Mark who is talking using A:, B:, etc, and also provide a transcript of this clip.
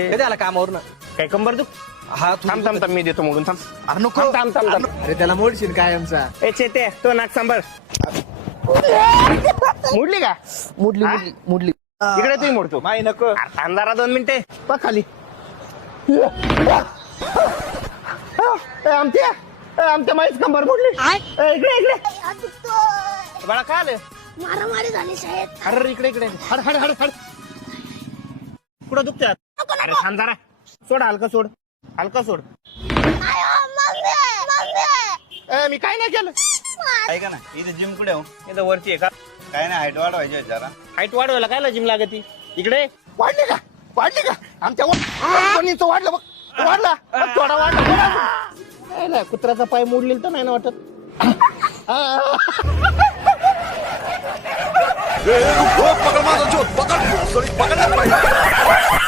A: कधी आला कामावरून?
B: काय कंबर दुख?
A: हा
B: थांब थांब थांब मी देतो मोडून थांब.
A: अरे नको.
B: थांब थांब थांब.
A: अरे त्याला मोडशील काय आमचा?
B: ए चेते तो नाक सांभाळ. मोडली का?
A: मुडली
B: हा?
A: मुडली मुडली.
B: इकडे तुम्ही मोडतो.
A: माही नको.
B: अंधारा 2 मिनिटे बघ खाली. आमच्या माहीत कंबर मोडली. इकडे इकडे बाळा काय आलं?
C: मारामारी झाली शाळेत.
B: अरे इकडे इकडे हड हड हड हड. कुठं दुखत्यात? अरे थांब जरा. सोड हलका सोड. हलका सोड. मी काय नाही केलं.
D: ऐका ना, इथे जिम कुठे हो?
B: इथं वरती आहे का?
D: काय नाही, हाईट वाढवायची जरा.
B: हाईट वाढवायला काय जिम लागती? इकडे वाढली का? वाढली का? आमच्या कोणीच वाढलं बघ. वाढला थोडा वाढला. कुत्र्याचा पाय मोडलेला तर नाही ना वाटत.
E: पकड माझा चोट, पकड पकड